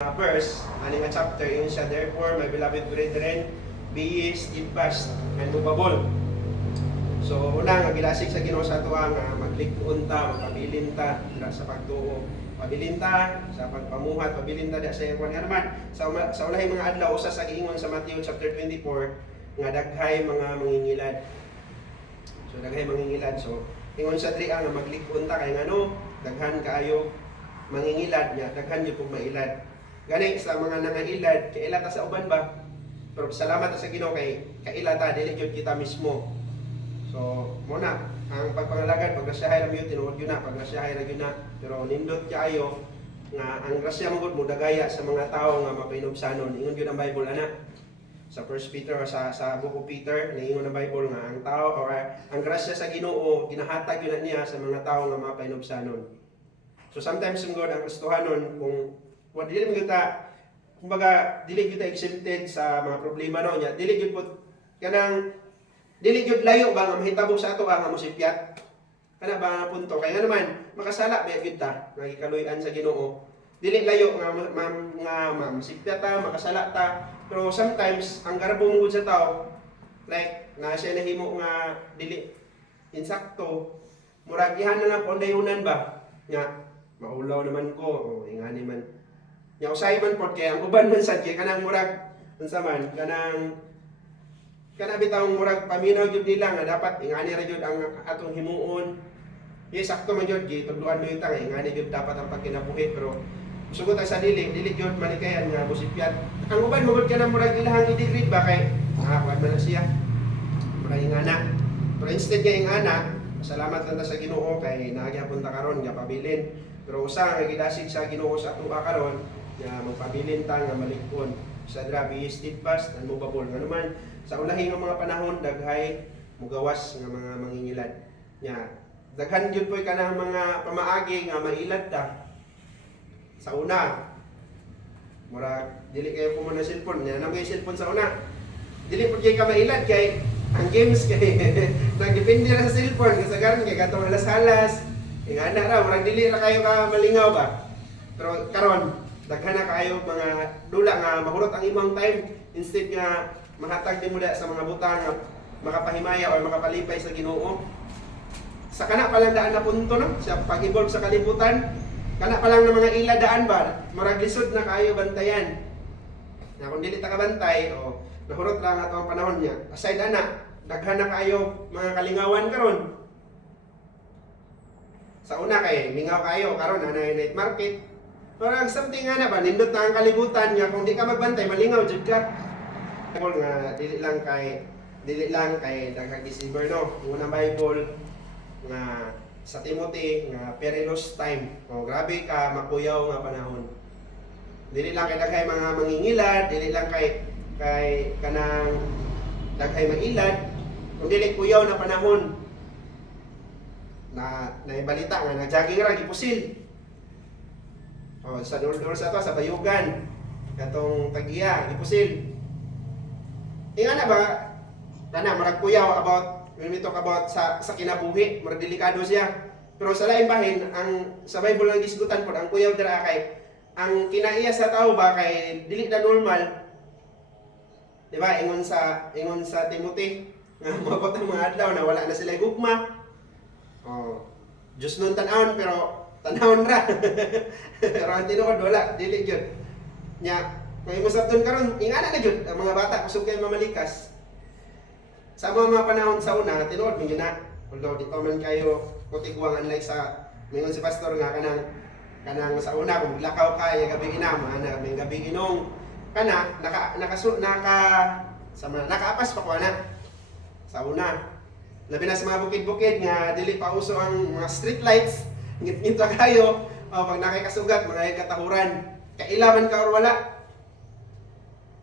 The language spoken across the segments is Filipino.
verse, ani nga chapter, yun siya, therefore, my beloved brethren, be ye steadfast and movable. So, una nga gilasig sa Ginoo sa tuwa nga maglikon ta, magpabilin ta sa pagtuo. Pabilin ta sa pagpamuhat, pabilin ta sa iyang nga naman. Sa ulahing mga adlaw, usa sa giingon sa Matthew chapter 24, nga daghay mga mangingilad. So, daghay mangingilad. So, ingon sa dria nga maglikon ta kay ngano, daghan kaayo mangingilad niya, daghan gyud pug mailad. Gani sa mga nangailad, kay ilata sa uban ba? Pero salamat sa Ginoo kay kailata dili gyud kita mismo. So, muna, ang pagpangalagad, paggrasyahay ra yun, tinuod yun na, paggrasyahay ra yun na. Pero nindot kaayo nga ang grasya mo gud mo dagaya sa mga tao nga mapainubsanon. Ingon gyud ang Bible ana. Sa 1 Peter o sa book of Peter, niingon ang Bible nga ang tao or ang grasya sa Ginoo ginahatag yun niya sa mga tao nga mapainubsanon. So sometimes God ang Kristohanon kung dili man kita kumbaga dili kita exempted sa mga problema no nya, dili gyud pud kanang dili gyud layo ba nga mahitabo sa ato nga mosipyat. Kana ba nga punto kay nga naman makasala ba gyud ta nga gikaluy-an sa Ginoo. Dili layo nga masipyat ta, makasala ta. Pero sometimes ang garbo mo sa tao like na siya nahimo nga dili insakto murag gihan na lang pondayunan ba nya maulaw naman ko o ingani man nya usay man pod kay ang uban man sad kay kanang murag unsa man kanang bitawng murag paminaw gyud nila nga dapat ingani ra gyud ang atong himuon. Yes, sakto man gyud gitudloan mo ita nga ingani gyud dapat ang pagkinabuhi pero sugot sa dili gyud malikayan nga busipyat. Ang uban mo gyud kanang murag ilahang i-degrade ba kay kuan man na siya. Murag ingana. Pero instead nga ingana, salamat lang ta sa Ginoo kay naagyapon ta karon nga pabilin. Pero usa nga gidasig sa Ginoo sa atuba karon nga magpabilin ta nga malikon. Sa grabe steadfast and movable nga naman sa ulahing nga mga panahon daghay mugawas nga mga mangingilad. Nya daghan gyud poy kanang mga pamaagi nga mailad ta. Sa una, murag dili kayo po muna cellphone. Yan ang may cellphone sa una. Dili po kayo ka mailad kay ang games kay nagdepende na sa cellphone. Kasagaran kay katong halas-halas. Nga na ra, murag dili ra kayo ka malingaw ba. Pero karon daghan na kayo mga dula nga mahurot ang imong time instead nga mahatag din mo sa mga butang nga makapahimaya o makapalipay sa Ginoo. Sa kana pa lang daan na punto no, sa pag-evolve sa kalibutan. Kana pa lang ng mga iladaan ba, murag lisod na kayo bantayan. Na kung dili ta kabantay o nahurot lang ato ang panahon niya. Aside ana, daghan na kayo mga kalingawan karon. Sa una kay mingaw kayo karon anay night market. Parang something ana ba nindot na ang kalibutan niya kung di ka magbantay malingaw jud ka. Nga dili lang kay daghang December no. Unang Bible nga sa Timothy nga perilous time. O grabe ka makuyaw nga panahon. Dili lang kay daghay mga mangingilad, dili lang kay kanang daghay mailad, kundi dili kuyaw na panahon. Na naibalita nga nag-jogging ra gipusil. O sa dulur sa to sa Bayugan katong Tagiya gipusil. Inga na ba kana marag kuyaw about when we talk about sa kinabuhi, murag delikado siya. Pero sa lain bahin, ang sa Bible lang gisgutan po, ang kuyaw dira kay ang kinaiya sa tao ba kay dili na normal. Di ba? Ingon sa Timothy, nga mabot ang mga adlaw na wala na sila gugma. Oh, Diyos nun tanawon pero tanawon ra. Pero ang tinuod wala, dili gyud. Nya, kung usap dun karon, ingana na gyud ang mga bata kusog kay mamalikas. Sa mga panahon sa una, tinuod mo na. Although di pa man kayo kutigwang unlike sa mingon si pastor nga kanang sa una kung lakaw ka yung gabi ina, mga may gabi inong kana nakaapas pa ko na sa una. Labi na sa mga bukid-bukid nga dili pa uso ang mga street lights, ngit-ngit kayo pag nakikasugat mga katahuran. Kailaman ka or wala.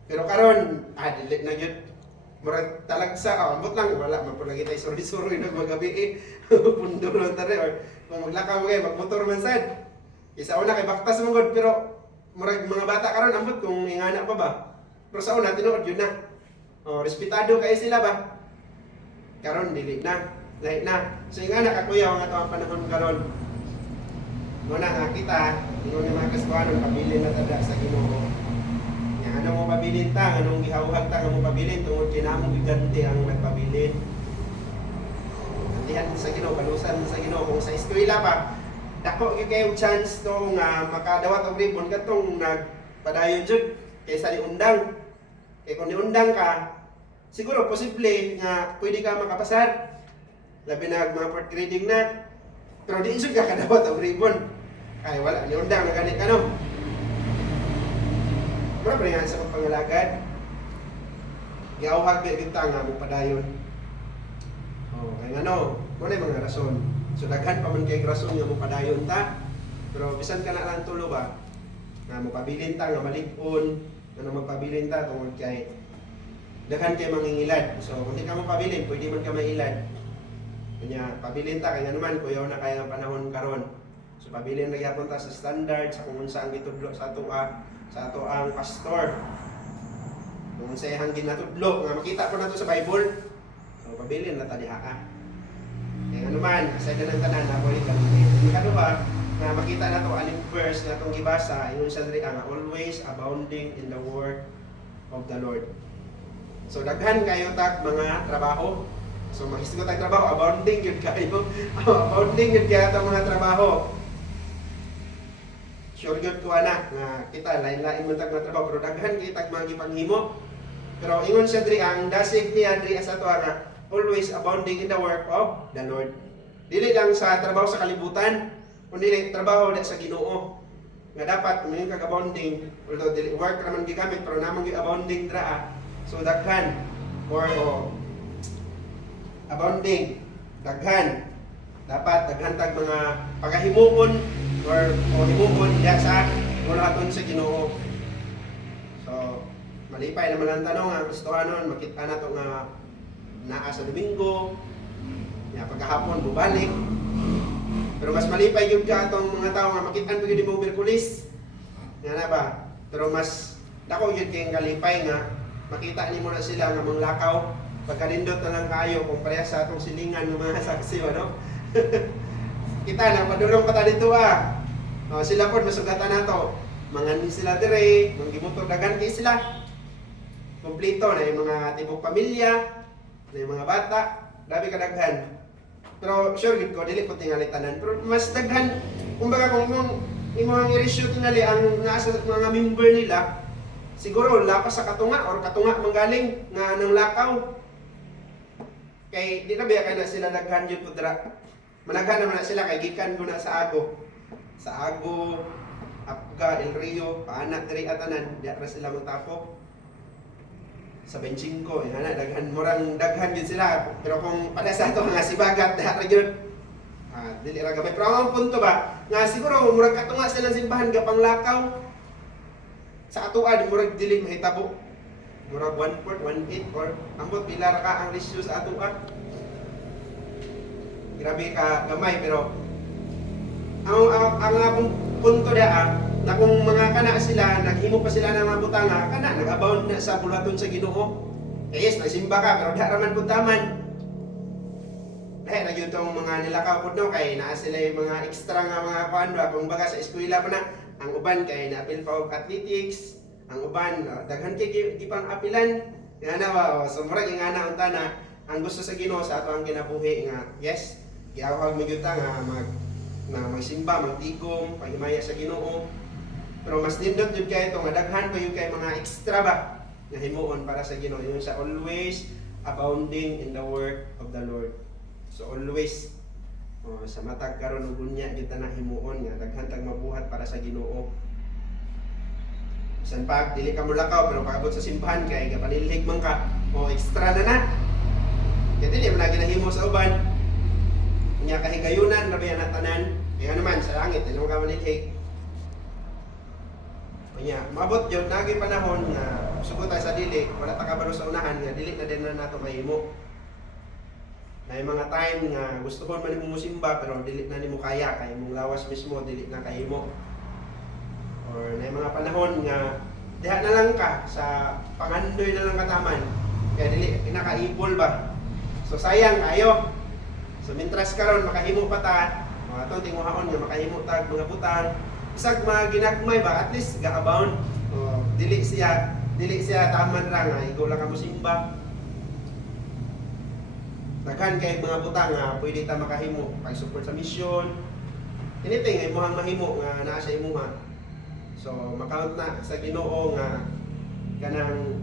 Pero karon dili na gyud. Murag talagsa, ambot lang, wala, mapulagi tayo suri-suri na magabi pundo lang tari, or kung maglakaw kayo, magmotor man sad. Isa una kay baktas mong god, pero murag mga bata karon ambot kung ingana pa ba. Pero sa una, tinuod yun na. Respetado kayo sila ba? Karon dili na, lahi na. So ingana kakuyaw ang ato ang panahon karon. Muna nga kita, ingon nga mga kasbanon, pabili na tada sa Ginoo. pabilin ta nganong gihawhag ta nga mo pabilin tungod kay namong giganti ang nagpabilin. Gantihan sa Ginoo, balusan sa Ginoo kung sa eskwela pa dako gyud kayo chance to nga makadawat og ribbon katong nagpadayon jud kaysa ni undang. Kay kung niundang ka, siguro posible nga pwede ka makapasar. Labi na mga fourth grading na. Pero di jud ka kadawat og ribbon. Kaya wala ni undang na ganit ano. Pero nga sa pagpangalagad, giawhag gyud ta nga mo padayon. Oh, kay ano, mo mga rason. So daghan pa man kay rason nga mo padayon ta. Pero bisan ka na lang tulo ba nga mo pabilin ta nga malig-on, nga magpabilin ta tungod kay daghan kay mangingilad. So kung di ka mo pabilin, pwede man ka mailad. Kanya pabilin ta kay naman kuyaw na kaya ang panahon karon. So pabilin na gyapon ta sa standard sa kung unsa ang gitudlo sa ato ang pastor. Kung unsa ihang ginatudlo nga makita ko nato sa Bible. So pabilin na ta diha. Kaya naman, aside na ng tanan na ko ikaw. Ikaduha, na makita na to aning verse na itong gibasa, yun siya rin ang always abounding in the word of the Lord. So daghan kayo tak mga trabaho. So mahisgo tag trabaho, abounding yun kayo. Abounding yun kayo itong mga trabaho. Sure yun ko anak, nga kita lain-lain man tag mga trabaho, pero daghan kayo tag mga gipanghimo. Pero ingon siya diri ang dasig niya diri sa to nga always abounding in the work of the Lord. Dili lang sa trabaho sa kalibutan, kundi trabaho sa Ginoo. Nga dapat may kag-abounding, although dili work naman gigamit pero namang gi-abounding draa. So daghan or abounding, daghan. Dapat daghan tag mga pagahimuon or himuon diha sa mulaton sa Ginoo. So malipay naman ang tanong ang Kristohanon, makita na to nga naa sa Domingo, ya pagkahapon bubalik. Pero mas malipay yung ka itong mga tao nga makitaan ko yun mo Miyerkules. Nga na ba? Pero mas dako yun kayong kalipay nga makita ni mo na sila nga manglakaw. Pagkalindot na lang kayo kung pareha sa atong silingan ng mga saksi, ano? Kita na, padulong pa tayo dito O, sila po, masugatan na to. Manganin sila dire, manggimuto dagan kay sila. Kompleto na yung mga tibok pamilya, na yung mga bata, dabi kadaghan. Pero sure gid ko dili ko tingali tanan. Pero mas daghan kumbaga kung imong i-ratio tingali ang nasa mga member nila, siguro lapas sa katunga or katunga manggaling nga nang lakaw. Kay di na biya kay na sila daghan jud pudra. Managhan naman na sila kay gikan ko na sa Ago. Sa Ago, Apga, El Rio, paana diri atanan, diya ra sila magtapo. Sa 25, yan na, daghan murang daghan yun sila. Pero kung pada sa ito nga sibagat, dahil yun, dili ra gamay. Pero ang punto ba, nga siguro murag katunga silang simbahan gapang lakaw. Sa atuan, murag dili mahitabo. Murag 1/4, 1/8, or ambot pila ra ka ang ratio sa atuan. Grabe ka gamay, pero ang akong punto diya na kung mga kana sila, naghimo pa sila ng mga butanga, kana, nag-abound na sa bulaton sa Ginoo. Yes, nagsimba ka, pero di raman puntaman. Dahil na yun itong mga nilakaw po no, kay naa sila yung mga extra nga mga kuando. Kung baga sa eskwela pa na, ang uban kay na-apil pa og athletics, ang uban, daghan kay gipang apilan. Nga na ba, so murag yung ana unta na, ang gusto sa Ginoo sa ato ang kinabuhi nga, yes, giawhag mo yun nga magsimba, magtigom, pagimaya sa Ginoo. Pero mas nindot yun kayo ito, nga daghan pa yun kayo mga extra ba na himuon para sa Ginoo. Yun sa always abounding in the word of the Lord. So always, sa matag karon ug unya kita na himuon nga daghan tag mabuhat para sa Ginoo. Bisan pa dili ka mulakaw pero pagabot sa simbahan kay gapanilhig man ka, extra na na. Kaya dili man ginahimo sa uban. Unya kahigayunan rabi na tanan. Kaya naman sa langit dili mo ka manilhig. Kanya, mabot yun, naging panahon na sugot tayo sa dili, wala ta kabalo sa unahan nga dili na din na nato mahimo. Na yung mga time nga gusto ko man mo musimba pero dili na nimo kaya kay mong lawas mismo dili na kahimo. Or na yung mga panahon nga diha na lang ka sa pangandoy na lang kataman kaya dili pinakaibol ba. So sayang kayo. So mintras karon makahimo pa ta, atong tinguhaon nga makahimo tag mga butang. Isag mga ginagmay ba, at least ga-abound. Dili siya dili siya taman ra nga ikaw lang ka mosimba. Daghan kay mga butang nga pwede ta makahimo pag-support sa mission. Anything ay mohang mahimo nga naa sa imuha. So makaunt na sa Ginoo nga kanang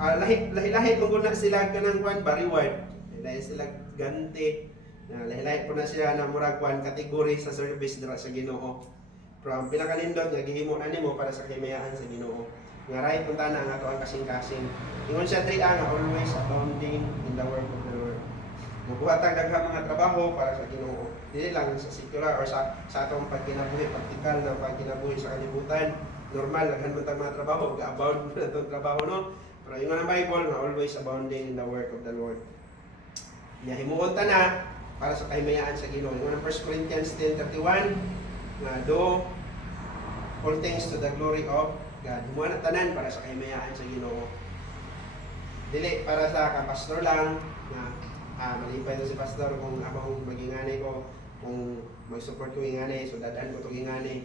lahi-lahi kung na sila kanang kwan ba reward. Lahi sila ganti. Lahi-lahi po na sila na murag kwan kategory sa service dira sa Ginoo. Pero ang pinakalindot nga gihimo na nimo para sa kahimayaan sa Ginoo. Nga right punta na ang ato ang kasing-kasing. Ingon siya diri nga always abounding in the work of the Lord. Magbuhatag daghang mga trabaho para sa Ginoo. Dili lang sa secular or sa atong pagkinabuhi, praktikal na pagkinabuhi sa kalibutan. Normal daghan man tag mga trabaho, ga-abound na tong trabaho no. Pero ingon ang Bible nga always abounding in the work of the Lord. Nya himuon ta na para sa kahimayaan sa Ginoo. Ingon ang 1 Corinthians 10:31 nga do all things to the glory of God. Himuon ang tanan para sa kahimayaan sa Ginoo. Dili para sa kapastor lang na malipay to si pastor kung akong maginganay ko, kung mag-support ko inganay, so dadaan ko to inganay.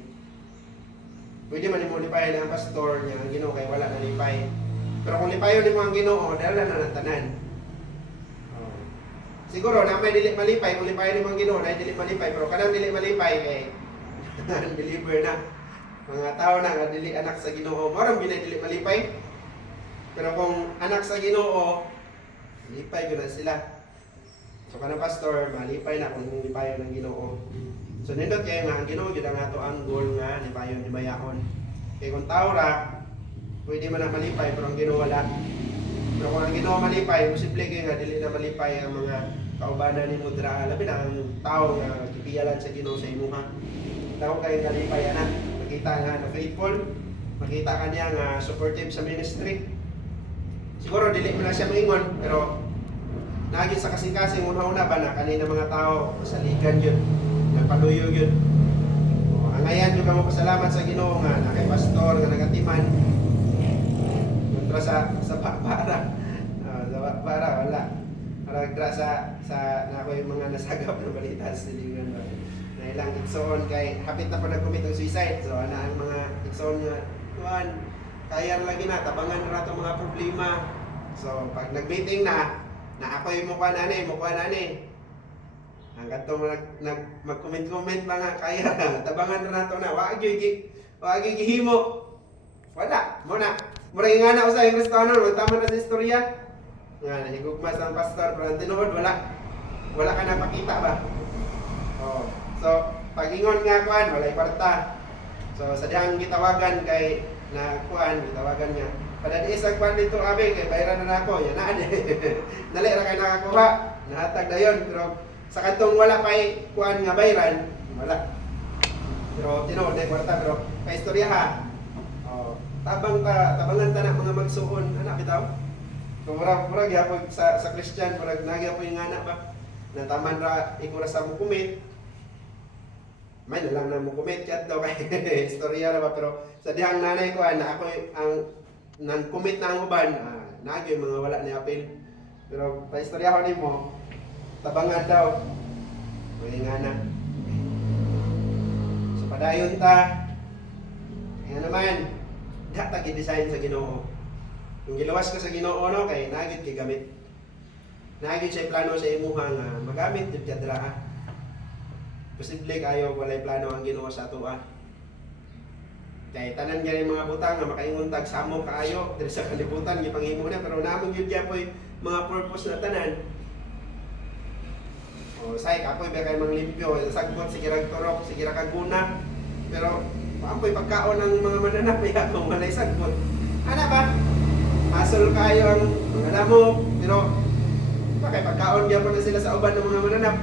Pwede man mo lipay ang pastor niya ang Ginoo kay wala na lipay. Pero kung lipayon nimo ang Ginoo, dala na ng tanan. Siguro na may dili malipay kung lipayon nimo ang Ginoo, na dili malipay, pero kanang dili malipay kay unbeliever na. Mga tao na nga dili anak sa Ginoo, mao dili malipay. Pero kung anak sa Ginoo, lipay gyud na sila. So kanang pastor, malipay na kung lipayon ng Ginoo. So nindot kay nga ang Ginoo gyud ang ato ang goal nga lipayon himayahon. Kay kung tao ra, pwede man na malipay pero ang Ginoo wala. Pero kung ang Ginoo malipay, posible kay nga dili na malipay ang mga kaubanan nimo dira. Labi na ang tao nga gipiyalan sa Ginoo sa imuha. Tao kay kalipay ana. Makita nga na faithful, makita ka niya nga supportive sa ministry. Siguro dili mo na siya maingon pero nagit sa kasing-kasing una-una ba na kanina mga tao sa ligan yun, nagpaluyo yun. Ang ayan yung kamo pasalamat sa Ginoo nga na kay pastor nga nagatiman. Kontra sa para para wala. Para sa na yung mga nasagap na balita sa ligan ba. Na ilang igsoon kay hapit na po nag-commit og suicide. So ana ang mga igsoon nga tuan kaya lagi na tabangan ra to mga problema. So pag nag-meeting na ako yung mukha nani. Ang katong mag-comment ba nga kaya tabangan na nato na wag gyud gihimo. Wala mo na. Mura nga na usa yung restaurant tama na sa istorya. Nga nahigugmas ang pastor pero ang tinuod wala ka na pakita ba. Oh. So pag ingon nga kuan walay kwarta. So sa dihang gitawagan kay na kuan gitawagan niya. Pada di isang kwan dito abe kay bayaran na nako yan na dali ra kay nakakuha nahatag dayon pero sa kantong wala pay kuan nga bayaran wala pero tinuod na kwarta pero kay istorya ha tabangan ta na mga magsuon ana bitaw kung murag gyapon sa Christian murag nagyapon yung anak ba na taman ra ikura sa mo comment may na lang na mo comment chat daw kay istorya ra ba pero sa dihang nanay ko na ako ang nang-commit na ang uban, nagyo yung mga wala ni apil. Pero paistoryahan nimo, tabangan daw. Pwede nga na. So padayon ta. Kaya naman, datag i-design sa Ginoo. Kung gilawas ka sa Ginoo no, kay nagit kay gamit. Nagit siya plano sa imuha nga magamit jud ka dira. Posible kayo walay plano ang Ginoo sa atoa. Kay tanan gani mga butang nga makaingon tag samo kaayo diri sa kalibutan gipanghimo na pero namon gyud gyapon mga purpose na tanan. O say kapoy ba kay manglimpyo sagbot sige rag turok sige ra kaguna pero apoy pagkaon ng mga mananap ya kung walay sagbot. Ana ba? Masol kayo ang mga lamok pero kay pagkaon gyapon na sila sa uban ng mga mananap.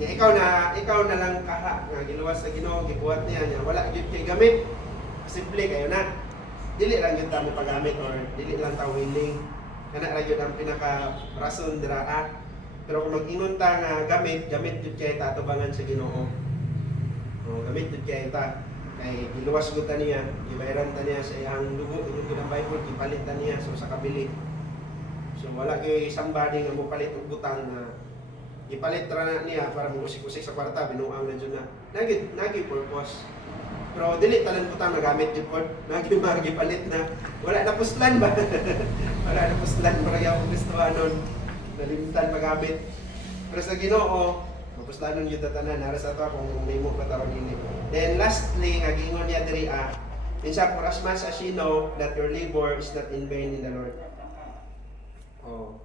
Ya, ikaw na lang kaha nga giluwas sa Ginoo gibuhat niya nya wala gyud kay gamit simple kayo na dili lang gyud ta mo paggamit or dili lang ta willing kana ra gyud ang pinaka rason dira pero kung mag-ingon ta nga gamit gyud kay ta tubangan sa Ginoo gamit gyud kay ta kay giluwas gyud ta niya gibayaran ta niya sa iyang dugo gyud ang Bible gipalit ta niya so sa kabili so wala gyud somebody nga mo palit og butang na ipalit ra na niya para mo usik-usik sa kwarta binuang na dyan na nagi purpose Pero dili tanan po ta magamit gyud pod. Magipalit na. Wala na puslan ba? Wala na puslan para gyud Kristohanon. Nalimtan magamit. Pero sa Ginoo, mapuslanon gyud ta tanan nara sa ato kung nimo pa taron ini. Then lastly, nga giingon niya diri insa for as much as you know that your labor is not in vain in the Lord. Oh.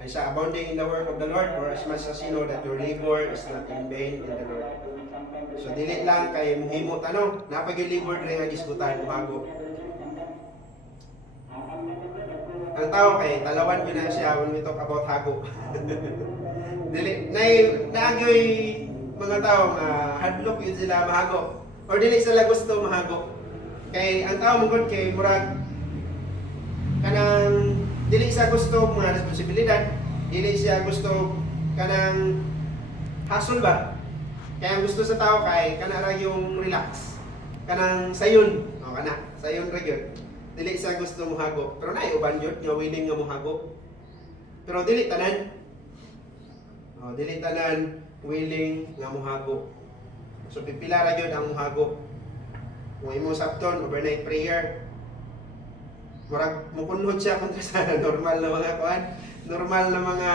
Ay sa abounding in the work of the Lord, for as much as you know that your labor is not in vain in the Lord. So dili lang kay muhimo tanong, napag yung labor diri nga gisgutan bago. Ang tao kay talawan yun na siya when we talk about hago. Dili naagyoy mga tao nga hadlok yun sila mahago or dili sila gusto mahago. Kay ang tao mungod kay murag kanang dili siya gusto mga responsibilidad, dili siya gusto kanang hassle ba? Kaya ang gusto sa tao kay kana ra yung relax. Kanang sayon, o kana, sayon ra gyud. Dili siya gusto mohago. Pero naay uban gyud nga willing nga mohago. Pero dili tanan. Dili tanan willing nga mohago. So pipila ra gyud ang mohago. Kung imo sabton overnight prayer, murag mukunhod siya kontra sa normal na mga kuan, normal na mga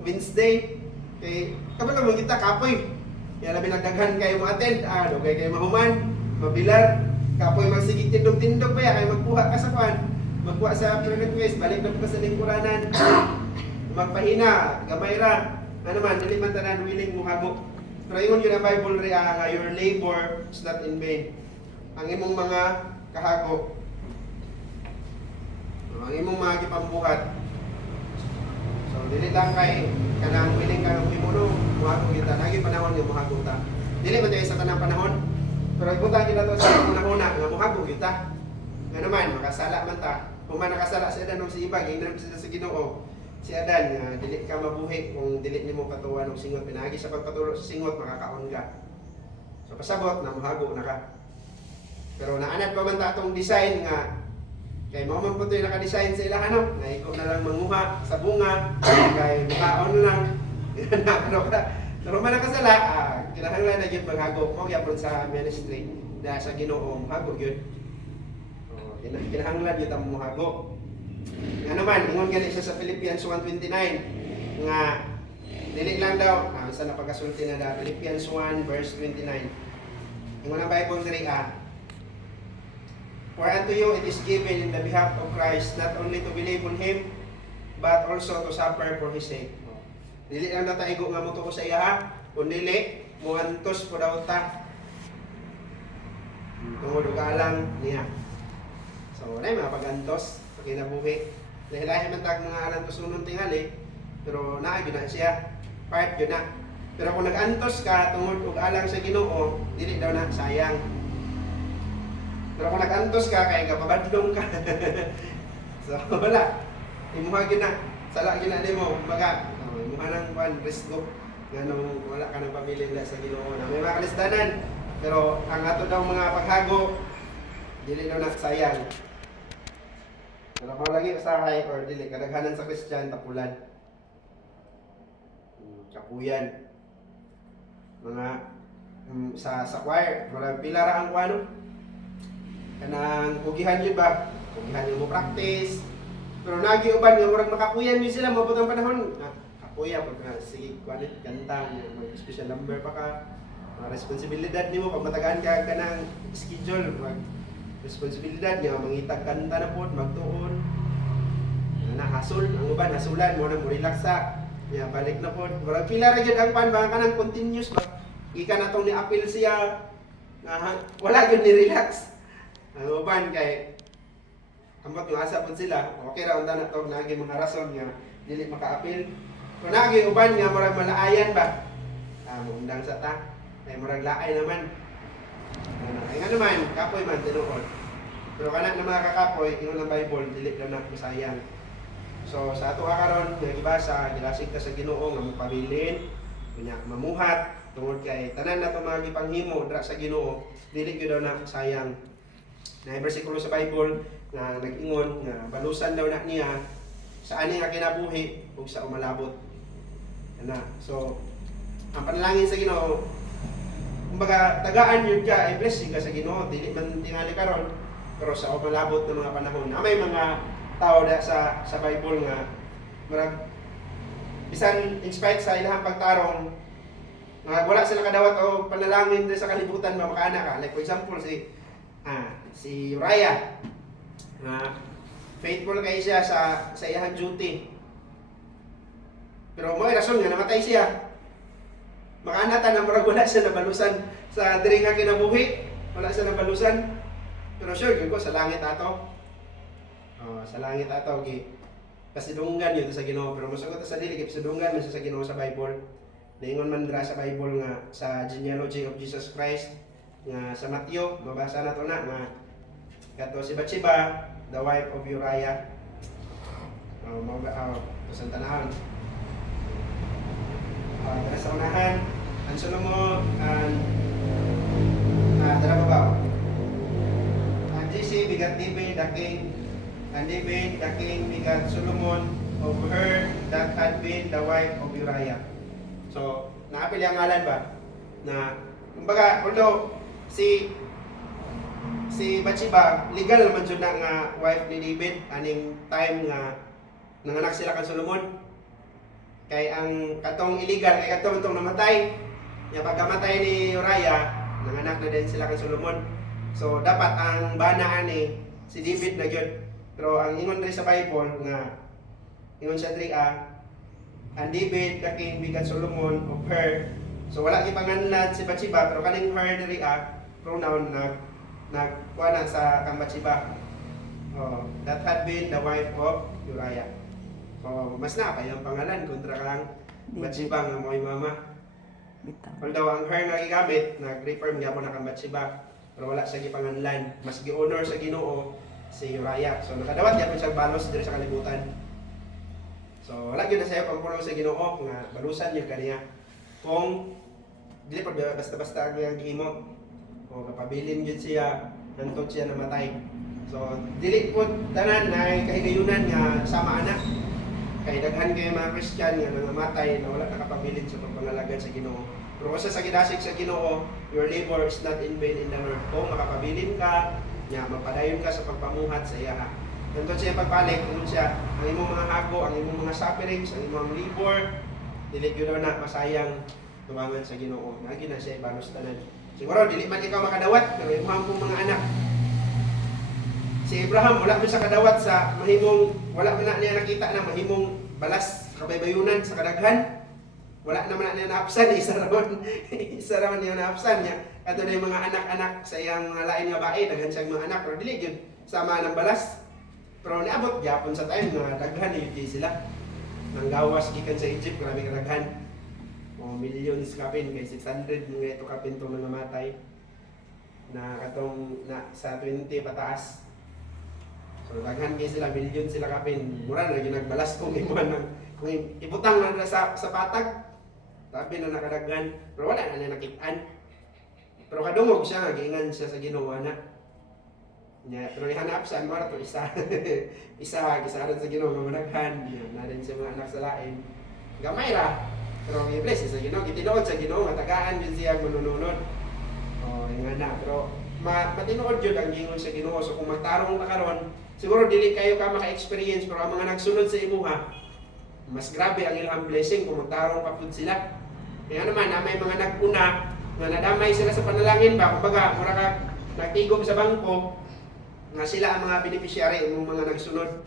Wednesday. Kay kabalo mo kita kapoy. Kaya labi nagdaghan kayo mo-attend, dugay kayo mahuman, mabilar, kapoy magsigig tindog-tindog pa ya, kay magkuha ka sa kuan, magkuha sa prayer request, balik na ka sa lingkuranan, magpahina, gamay ra, ano man, dili man tanan willing muhago. Pero ingon yun ang Bible ri nga your labor is not in vain. Ang imong mga kahago, ang imong mga gipambuhat, so dili lang kay kanang willing ka ng himuno, muhago kita. Lagi panahon nga muhago ta. Dili man tayo sa tanang panahon, pero ibutan kita to sa panahon nga muhago kita. Nga naman, makasala man ta. Kung man nakasala si Adan o si Iba, gingnan sila sa Ginoo. Si Adan, nga dili ka mabuhi kung dili nimo patuwan og singot. Pinagi sa pagpaturo sa singot, makakaon ka. So pasabot na muhago na ka. Pero naanad pa man ta atong design nga kay mao man po ito yung naka-design sa ilahan no? Na ikaw na lang manguha sa bunga, kay mukhaon lang. Pero man nakasala, kinahanglan na yun maghago. Mao gyapon sa ministry na sa Ginoo hago yun. Kinahanglan yun ang muhago. Nga naman, ingon gani siya sa Philippians 1:29 nga dili lang daw, sa napagasulti na da Philippians 1 verse 29. Ingon ang Bible diri for unto you it is given in the behalf of Christ not only to believe on Him, but also to suffer for His sake. Dili lang na taigo nga mutuo sa iya, kundi muantos po daw ta. Tungod og alang niya. So, nay mga pagantos sa kinabuhi. Lahi-lahi man tag mga alang tusunon tingali, pero naa gyud na siya. Part gyud na. Pero kung nag-antos ka tungod og alang sa Ginoo, dili daw na sayang. Pero kung nag-antos ka, kaya kapabadlong ka. So, wala. Imuha gyud na. Sala gyud na nimo. Baga, imuha nang kuan risko. Ganong wala ka nang pabilin sa Ginoo na may mga kalisdanan. Pero ang ato daw mga paghago, dili daw na sayang. Pero kung lagi usahay or dili, kadaghanan sa Christian, tapulan. Kapuyan. Mga sa choir, marang pila ra ang kuano. Kanang pugihan yun ba? Pugihan yung mo practice. Pero nagiuban nga murag makapuyan yun sila mabot ang panahon. Kapuya pag sige kuanit kanta, may special number pa ka. Responsibilidad nimo pag matagaan ka kanang schedule, mag responsibilidad nga mangitag kanta na pod, magtuon. Na hasol, ang uban hasulan mo na mo relax sa. Ya balik na pod. Murag pila ra gyud ang pan ba kanang continuous ba. Ika na tong ni-appeal siya. Wala gyud ni relax. Ang uban kay ambot yung asa pud sila, okay ra unta na to nagi mga rason nga dili maka-appeal. Kung nagi uban nga murag malaayan ba? Muundang sa ta. Ay murag laay naman. Ay nga naman, kapoy man tinuod. Pero kana na mga kakapoy, ingon ang Bible, dili daw na masayang. So sa ato karon nga gibasa, gilasig ta sa Ginoo nga magpabilin, kunya mamuhat tungod kay tanan na to mga gipanghimo dra sa Ginoo, dili gyud daw na sayang. Na bersikulo sa Bible na nag-ingon nga balusan daw na niya sa ani nga kinabuhi ug sa umalabot. Ana. So ang panalangin sa Ginoo kumbaga tagaan yun ka, blessing ka sa Ginoo, dili man tingali karon, pero sa malabot ng mga panahon, may mga tao sa Bible nga marag bisan in spite sa ilahang pagtarong nga wala sila kadawat o panalangin sa kalibutan makaanak ka. Like for example si Uriah, faithful kay siya sa iyang duty, pero mo rason nga namatay siya. Makaanata na murag wala siya nabalusan sa diri nga kinabuhi, wala siya nabalusan, pero sure gyud ko sa langit ato. Sa langit ato pasidunggan yun sa Ginoo, pero masagot sa dili pasidunggan man sa Ginoo sa Bible. Ningon man dira sa Bible nga sa genealogy of Jesus Christ nga sa Matthew, mabasa nato na nga kato si Bathsheba, the wife of Uriah. Sa tanahon. Dara sa unahan, ang Solomon, dara ba? Ang Jesse bigat David the king, and David the king begat Solomon of her that had been the wife of Uriah. So, naapil ang ngalan ba? Na, kumbaga, although si Bathsheba, legal naman dyan nga wife ni David, aning time nga nanganak sila kan Solomon. Kay ang katong illegal, kay katong itong namatay, yung pagkamatay ni Uriah, nanganak na din sila kan Solomon. So, dapat ang banaan si David na yun. Pero ang ingon rin sa Bible nga ingon siya diri and David the king begat Solomon of her. So wala gipanganlan si Bathsheba, pero kaning her diri pronoun nagkuha sa kang Bathsheba. That had been the wife of Uriah. So mas na pa yung pangalan kontra kang Bathsheba nga mo'y mama. Although ang her nga gigamit, nag-refer gyapon na kang Bathsheba, pero wala siya gipanganlan. Mas gi-honor sa Ginoo si Uriah. So nakadawat gyapon siya balos diri sa kalibutan. So wala gyud na sayo pampuno sa Ginoo nga balusan gyud kaniya. Kung dili pa basta-basta ang iyang gihimo o kapabilin gyud siya hangtod siya namatay. So dili po tanan na kahigayunan nga sama anak. Kay daghan kay mga Christian nga nangamatay na wala nakapabilin sa pagpangalagad sa Ginoo. Pero kung sa gidasig sa Ginoo, your labor is not in vain in the Lord. Kung makapabilin ka, mapadayon ka sa pagpamuhat sa iya. Nandun siya pagpalik, nandun siya ang imong mga hago, ang imong mga sufferings, ang imong labor, dili gyud na masayang tuwangan sa Ginoo. Nagi na siya ibalos tanan. Siguro dili man ikaw makadawat, pero imong mga anak. Si Abraham wala man sa kadawat sa mahimong, wala man na niya nakita na mahimong balas kabaybayunan sa kadaghan. Wala naman na niya naapsan, isa raman niya naapsan niya. Kato na yung mga anak-anak sa iyang mga lain nga bae, daghan siyang mga anak, pero dili yun sama ng balas. Pero niabot gyapon sa time nga daghan yun sila. Nang gawas gikan sa Egypt, grabe kadaghan. Millions kapin, kay 600 nga ito kapin itong nangamatay. Na katong sa 20 pataas. So daghan kay sila, million sila kapin. Mura na ginagbalas kung imuan ng kung ibutang na sa patag. Sabi na nakadaghan, pero wala na nakitaan. Pero kadungog siya, giingan siya sa Ginoo na. Pero ihanap siya, mara to isa. Gisaran sa Ginoo mamadaghan. Na rin siya mga anak sa lain. Gamay ra. Pero i-bless sa Ginoo, gitinuod sa Ginoo, matagaan yun siya manununod. Yung na. Pero matinuod yun ang gingon sa Ginoo. So kung magtarong ka karon, siguro dili kayo ka maka-experience, pero ang mga nagsunod sa imuha, mas grabe ang ilang blessing kung magtarong pa pud sila. Kaya naman, may mga naguna na nadamay sila sa panalangin ba, kumbaga, mura ka nagtigom sa bangko, nga sila ang mga beneficiary ng mga nagsunod.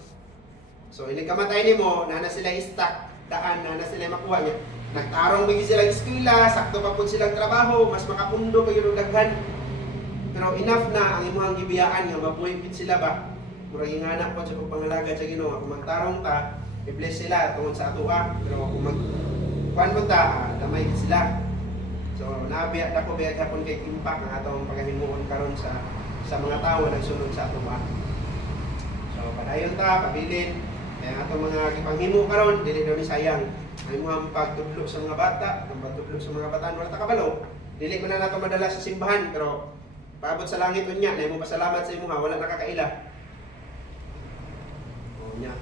So, ilig kamatay nimo, na sila istak, daan, na sila makuha niya. Nagtarong bigay silang eskwela, sakto pa po silang trabaho, mas makapundo kayo ng daghan. Pero enough na ang imuhang gibiyaan nga mabuhigpit sila ba. Mura yung anak po sa pagpangalagad sa Ginoo. Kung magtarong ta, i-bless sila tungkol sa atua. Pero kung kuan mo ta, damay sila. So, nabiya na ko biya hapon kay impact ang atong paghimuon karon sa mga tao na nagsunod sa atua. So, padayon ta, pabilin. Kaya atong mga gipanghimo karon, dili daw ni sayang. Ay mo ang pagtudlo sa mga bata, ang pagtudlo sa mga bataan, wala ta kabalo. Dili man na nato madala sa simbahan, pero paabot sa langit unya, na mo pasalamat sa imuha, wala nakakaila. Nya.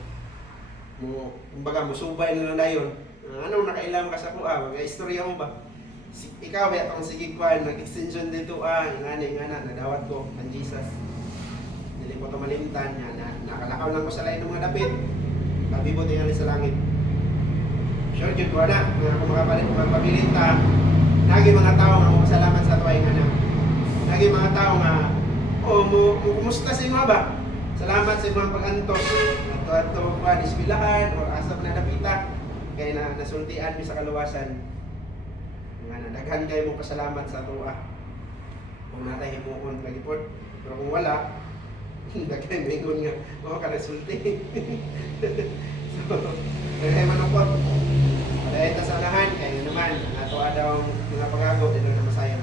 Kumbaga, musubay na lang dayon. Anong nakailam ka sa kuha? Mga istorya mo ba? ikaw may atong sige kwan nag-extension dito ingana nadawat ko ang Jesus. Dili ko to malimtan nga nakalakaw lang ko sa lain ng mga dapit. Kabibot nga sa langit. Sure jud ko na nga kung makapabilin ta nagi mga tao nga magpasalamat sa tuwa ingana. Nagi mga tao nga kumusta sa inyo ba? Salamat sa mga pag-antos. Ato kwan isbilahan o asap na napita kay nasultian mi sa kaluwasan. Nga daghan kay mo pasalamat sa tuwa. Kung natay himuon kagipot. Pero kung wala, daghan mingon nga mao ka nasulti. So, kaya manukot. Dahil ta sa unahan kay naman ato adaw mga pagagaw dito na masaya.